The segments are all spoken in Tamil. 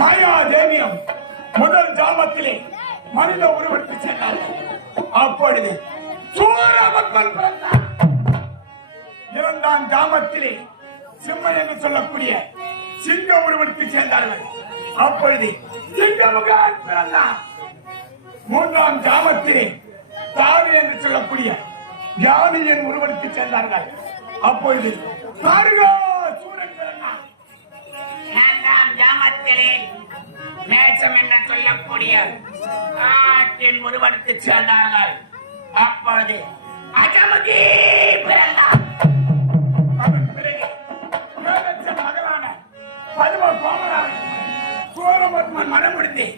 மாயா தேவியம் முதல் ஜாமத்திலே மனித உருவெடுத்து சென்றார்கள். அப்பொழுது சூரபத்மன் பிறந்தார். இரண்டாம் ஜாமத்திலே சிம்மன் என்று சொல்லக்கூடிய சிங்க உருவெடுத்து சேர்ந்தார்கள். அப்பொழுது சிங்கமுகன் பிறந்தார். மூன்றாம் ஜாமத்திலே தாரு என்று சொல்லக்கூடிய யானையின் உருவெடுத்து சேர்ந்தார்கள். அப்பொழுது சூரன் பிறந்தார். இரண்டாம் ஜாமத்திலே நேசம் என்று சொல்லக்கூடிய ஆட்டின் உருவெடுத்து சேர்ந்தார்கள். அப்பொழுது அஜமதி பிறந்தார். அதன் பிறகு மகளான பதும கோமரான் சூரபத்மன் மனம் முடிந்து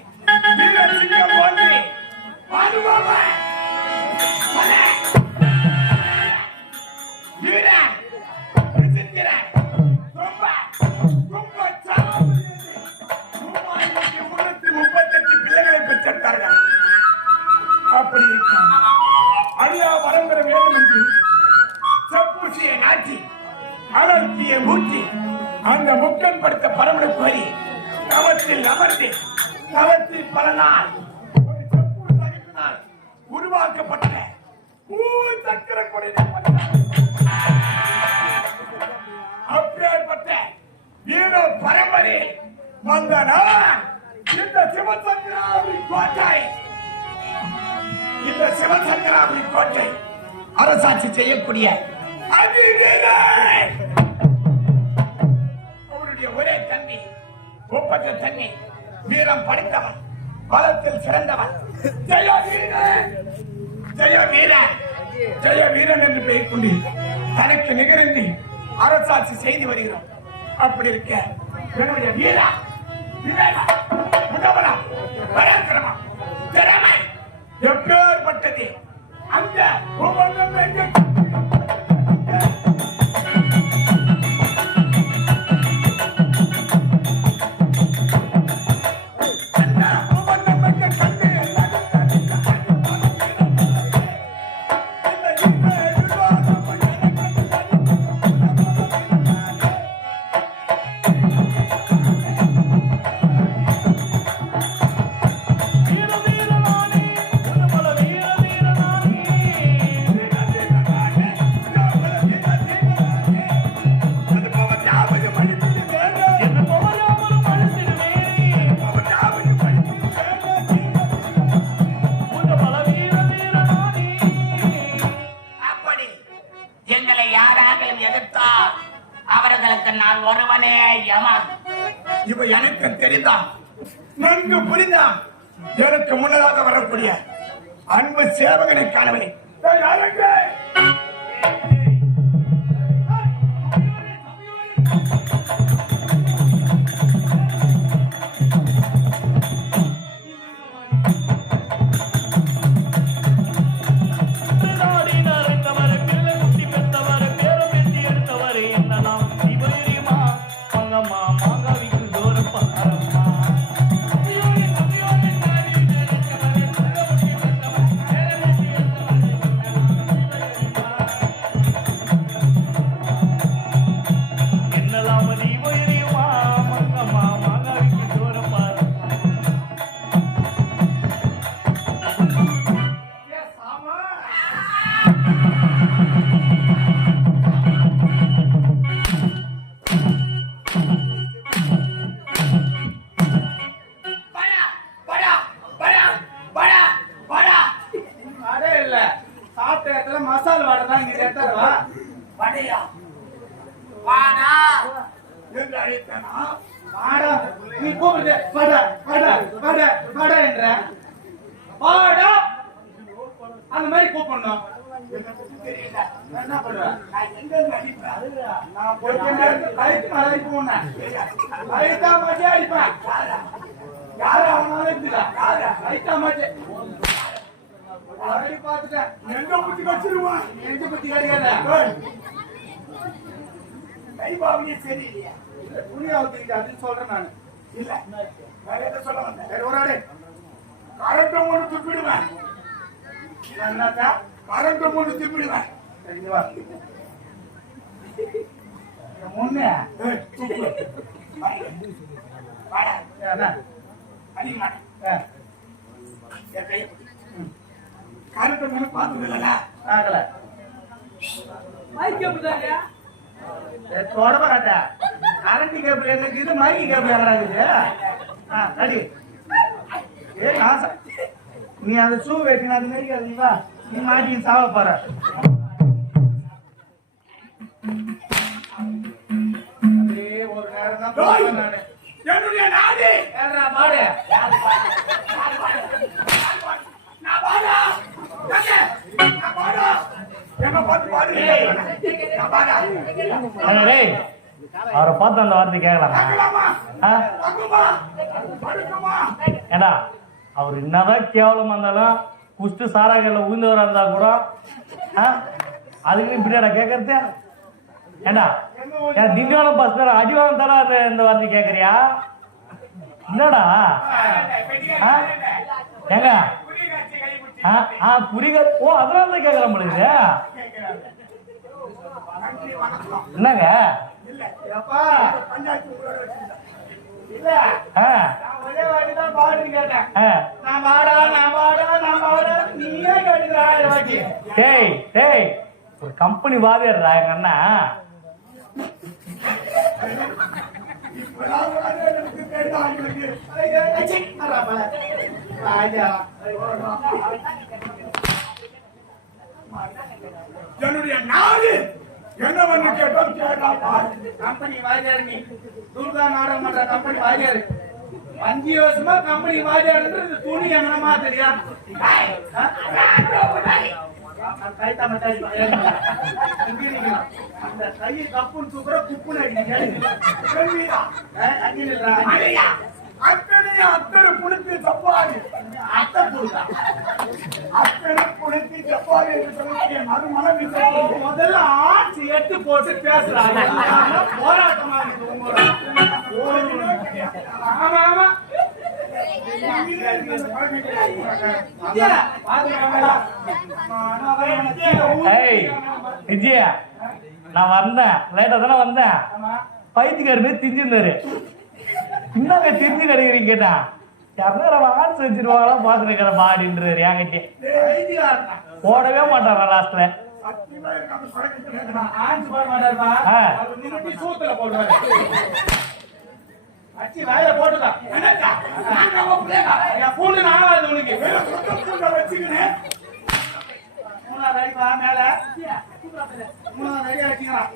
சிங்கம் போன்று பிள்ளைகளை பெற்றார்கள். அப்படி அழியா வரம் பெற வேண்டும் என்று செப்பூசியை நாட்டி அலர்த்தியை ஊற்றி அந்த முக்கன் படுத்த பரமனை கோரி தவத்தில் அமர்ந்து தவத்தில் பல நாள் உருவாக்கப்பட்ட சக்கர கொடை அப்பேற்பட்ட வீர பரம்பரை வந்தனா இந்த சிவசங்கராபுரி கோட்டை அரசாட்சி செய்யக்கூடிய அவருடைய ஒரே தண்ணி ஒப்பற்ற தண்ணி வீரம் படித்தவன் பலத்தில் சிறந்தவன் ஜெய வீரன் ஜெய வீரன் ஜெய வீரன் என்று பெயர் கொண்டு தனக்கு நிகழ்ந்து அரசாட்சி செய்து வருகிறோம். அப்படி இருக்க என்னுடைய வீரா விவேகா முகவரா பராக்கிரமா திறமை எப்பேற்பட்டது அந்த ஒவ்வொன்றும் நான் ஒருவனே யமன். இவ எனக்கு தெரிந்தான், நன்கு புரிந்தான். எனக்கு முன்னதாக வரக்கூடிய அன்பு சேவகனை காணவே மசால் வாடை தான் இங்க கேட்டாரா வடையா வாடா என்று அழைத்தானா வாடா நீ கூப்பிடு வாடா வாடா வாடா வாடா என்ற வாடா அந்த மாதிரி கூப்பிடணும். தெரியல என்ன பண்ற? நான் எங்க அடிப்பேன்? நான் போயிட்டு லைட் மாதிரி போனேன். லைட்டா மாட்டி அடிப்பேன். யாரு அவனால இருக்குதா? லைட்டா மாட்டி அடி பார்த்துட்டேன். எங்க புத்தி வச்சிருவான்? எங்க புத்தி கிடைக்காத. கைபாவியே சரியில்லையா? துணியா ஊத்திக்கிட்டு அப்படின்னு சொல்றேன் நான். இல்ல வேற எதை சொல்ல வந்தேன்? சரி ஒரு கரண்டம் ஒண்ணு துப்பிடுவேன். என்னக்கா கரண்டம் ஒண்ணு துப்பிடுவேன். சரி வா முன்னே வாடா என்ன? அடிக்க மாட்டேன். ஆ, என் கையை பிடி. கரண்ட் மூணு பார்த்தது இல்லைல்ல? ஆகல. தொட மாட்டா. கரண்ட் கேபிள் எங்க இருக்குது, மைக் கேபிள் எங்கடா இருக்குது? ஆ, அடி. ஏய், ஆசை. நீ அந்த ஷூ வெட்டின அந்த மாதிரி அது நீ வா. நீ மாட்டி சாவ போற. அப்படியே ஒரு நேரம் தான் டேய், போவேன் நானு. என்னுடைய நாடு ஏன்டா பாடு? நான் பாடா நான் பாடா என்ன பார்த்து பாடு நான் பாடா டேய் அவரை பார்த்து அந்த வார்த்தை கேட்கலாமா? பார்க்கலாமா ஆ? பார்க்குமா படுக்குமா ஏண்டா அவர் என்னதான் கேவலமா இருந்தாலும் குஷ்டு சாராக்கல்ல ஊந்தவரா இருந்தா கூட அதுக்கு இப்படியாடா கேட்கறது? ஏண்டா ஏன் திண்டிவனம் பஸ் அடி வாங்க தர இந்த வார்த்தை கேட்கறியா? என்னடா ஏங்க புரிக ஓ அதனால தான் கேட்கறேன் பொழுது என்னங்க இல்ல எப்பா பஞ்சாயத்து ஊரோட வச்சிருந்தேன். இல்ல ஆ நான் ஒரே வாட்டி தான் பாடுன்னு கேட்டேன். ஆ நான் பாடா நீயே கேட்டுக்கிறா வாட்டி. டேய் டேய் ஒரு கம்பெனி வாதிடுறா எங்க அண்ணா. இப்பதான் வாடா எனக்கு தெரியுதா உங்களுக்கு ராஜா என்னுடைய நாடு என்னவென்று கேட்டோம் கேட்டா பாரு கம்பெனி வாஜாரு நீ துர்கா நாடகம் பண்ற கம்பெனி வாஜாரு 5 வருஷமா கம்பெனி வாஜாரு துணி என்னமா தெரியா அந்த கை கப்புன்னு சூப்பரா குப்புன்னு அடிக்கிறீங்க அத்தனை புளித்து தப்பாது அத்தை புடுதா அத்தனை புளித்து தப்பாது என்று சொல்லக்கூடிய மறுமணம் முதல்ல ஆட்சி எட்டு போட்டு பேசுறாங்க போராட்டமா இருக்கு உங்களோட. ஆமா ஆமா ஏய் விஜயா நான் வந்தேன் லேட்டா தானே வந்தேன். பைத்தியக்காரனே திஞ்சிருந்தாரு. என்னங்க திரிஞ்சு கிடைக்கிறீங்க கேட்டா யாரும் ஆன்சர் வச்சிருவாங்களா பாத்துருக்கிற பாடின்றாரு என்கிட்ட போடவே மாட்டாரா லாஸ்ட்ல. ஆட்சி போட மாட்டாருப்பா ஆ. அவர் நிறுத்தி சூத்துல போடுவாரு அச்சி வேலை போட்டுதான் என் பூண்டு நாகாது உனக்கு வச்சுக்கிறேன் 3வது அடிப்பா மேல 3வது அடி அடிச்சுக்கலாம்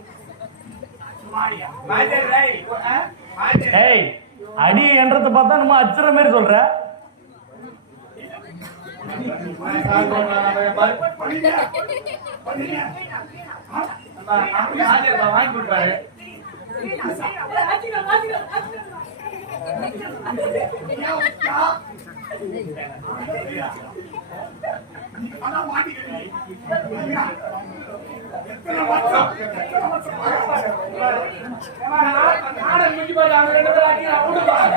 ஏய் அடி என்றதை பார்த்தா நம்ம அச்சுற மாதிரி சொல்ற. வாங்கி கொடுப்பாரு நாடகம் முடிஞ்சு போய் அவங்க 2 பேரும் அடிச்சு நான் விடுவாங்க.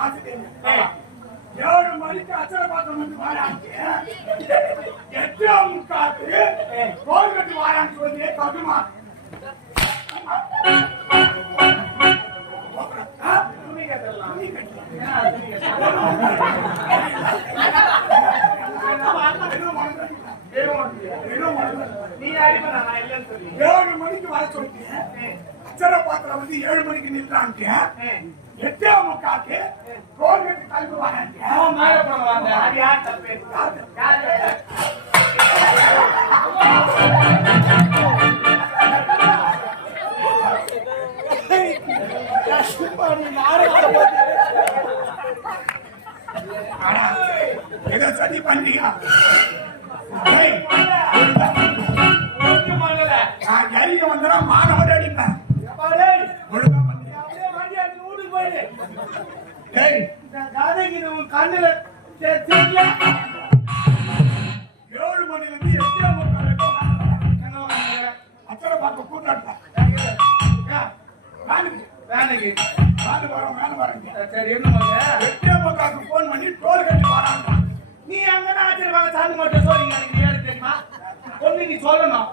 ஆசிரியர் 7 மணிக்கு அச்சர பாத்திரம் வந்து வாடாங்க 8:45 கோல் கட்டி வாடான்னு சொல்லி தகுமா நீ யாருமே நான் இல்லைன்னு சொல்லி 7 மணிக்கு வர சொல்லிட்டு அச்சர பாத்திரம் வந்து 7 மணிக்கு நின்றாங்க 8:45 கோல் கட்டி கல்வி வாடாங்க அவன் மேல போடுவாங்க அது யார் தப்பு யார் ஏதோ சரி பண்ணீங்க நான் எறிய வந்தா மாணவர் அடிப்பேன் ஒழுங்கா பண்ணீங்க டேய், இந்த கதைக்கு இது உன் கண்ணுல தெரியல. 7 மணிலிருந்து 8:45 வரைக்கும் எங்க வாங்க? அச்சரை பார்க்க கூட்டாட்டா வேனுக்கு வேலைக்கு. வேன் வரீங்க சரி என்ன வாங்க? 8:45 போன் பண்ணி டோல் கட்டி வராங்க. நீ அங்கதான் ஆச்சரியமாக சாந்து மட்டும் சொல்றீங்க. எனக்கு ஏழு தெரியுமா? ஒண்ணு நீ சொல்லணும்.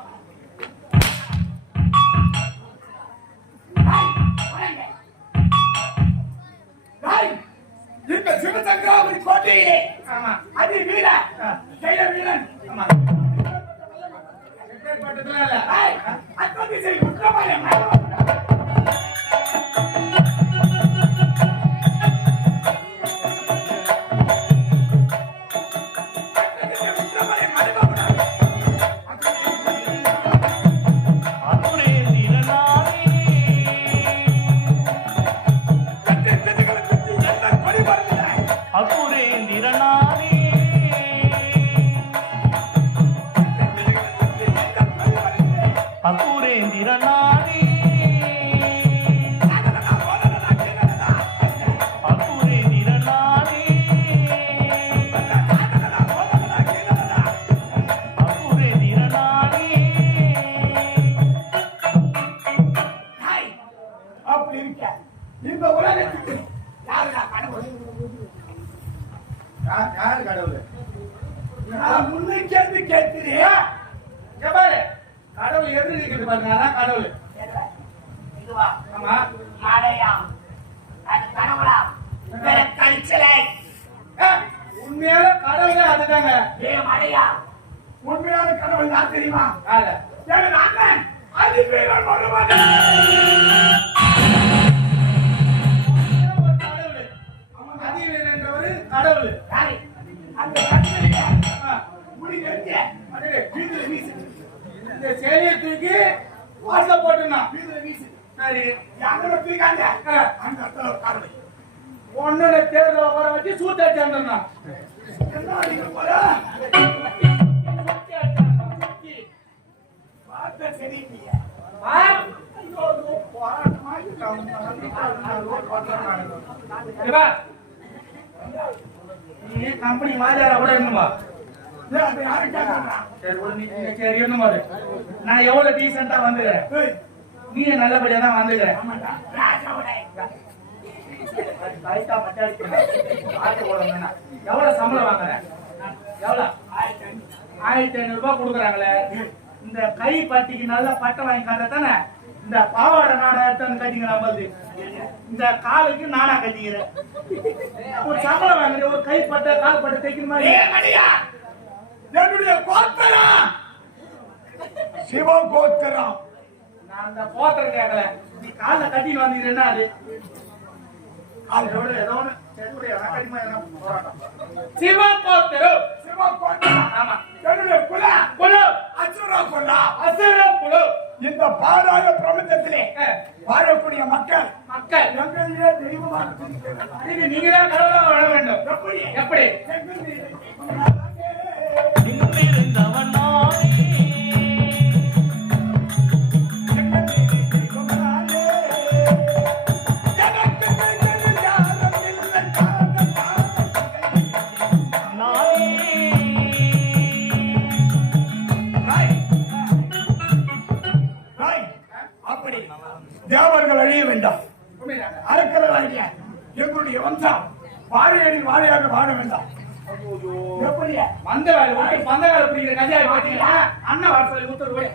டேய், இந்த சிவசங்கராபுரி கோட்டையிலே ஆமா அதி வீர ஜெய வீரன் ஆமா. எப்பேற்பட்டதுலாம் இல்ல. டேய், அத்தனை செய் உத்தமரே அத்துரே திறனானே அத்துரே திறனானே அத்துரே திறனானே அத்துரே திறனானே அத்துரே திறனானே அப்படி இருக்க இந்த உலகத்துக்கு யாருடா கடவுள்? யாரு கடவுள்? நான் முன்னை கேள்வி கேட்கிறேன். இங்க பாரு, கடவுள் எப்படி இருக்கிறது பாருங்க. அதான் கடவுள். இதுவா ஆமா. மடையா அது கனவுளா வேற கழிச்சலை உண்மையால கடவுளே அதுதாங்க. ஏ மடையா உண்மையான கடவுள் யார் தெரியுமா? யாரு? என் அண்ணன் அதி வீரன் ஒருவன். ஒரு கடவுள். அவன் அதிவீரன்றவரு கடவுள். யாரு? அந்த கண்ணிலே ஆ. முடி நெருங்க. அடே, வீதியில வீசு. இந்த சேலையை தூக்கி வாச போட்டுனான். வீதியில வீசு. சரி. யாரோட தூக்காங்க? ஆ. அந்த இடத்துல ஒரு கடவுள். ஒண்ணுல தேர்தல் உட்கார வச்சு சூத்தாச்சி அண்ணா. என்ன அடிக்க போற? வார்த்தை சரியில்லையே. ஐயோ, ஐயோ, போராட்டமா இருக்கு. நீ கம்பெனி வாஜாரா கூட என்னமா? ஏய், அது யாரு கேட்கறா? சரி ஒரு சரி என்னமா? நான் எவ்வளவு டீசெண்டா வந்துக்கிறேன். ஏய், நீ நல்லபடியா தான் வந்துக்கிறேன். ஆமாடா. ராஜாவுடைய எவ்வளவு சம்பளம் வாங்குறேன்? எவ்வளவு? 1500 ரூபாய் கொடுக்குறாங்களே. இந்த கை பட்டிக்கு நல்ல பட்டை வாங்கி காட்டானே. இந்த பாவாடை நாடா எடுத்து கட்டிக்கிற மாதிரி இந்த காலுக்கு நானா கட்டிக்கிறேன். ஒரு சம்பளம் வாங்குறேன். ஒரு கை பட்டை கால் பட்டை தைக்கிற மாதிரி. ஏய், மணியா, என்னுடைய கோத்திரம் சிவ கோத்திரம். நான் அந்த போத்திரம் கேட்கல. நீ காலில் கட்டின்னு வந்தீங்கன்னா அது அதோட ஏதோ ஒண்ணு சரி விடு, எனக்கு அடிமை எதனா போராட்டம். சிவகோத்திரம். சிவ கோத்திரம். ஆமா. என்னுடைய குல குழு. அசுர குல. அசுர குழு. இந்த பாராய பிரபஞ்சத்திலே வாழக்கூடிய மக்கள் மக்கள் எங்களிலே தெய்வமாக இருக்கிறார்கள். அதுக்கு நீங்க தான் கடவுளா வாழ வேண்டும். எப்படி? எப்படி? எங்களிலே நின்றிருந்தவன் நானே அப்படி தேவர்கள் அழிய வேண்டாம். உண்மைதாங்க. அரக்கர்கள் அழிய எங்களுடைய வம்சம் வாழையடி வாழையாக வாழ வேண்டாம். எப்படி? மந்த வேலை விட்டு பந்த வேலை பிடிக்கிற கதையா பாத்தீங்கன்னா அண்ணன் வாசல் உத்தரவு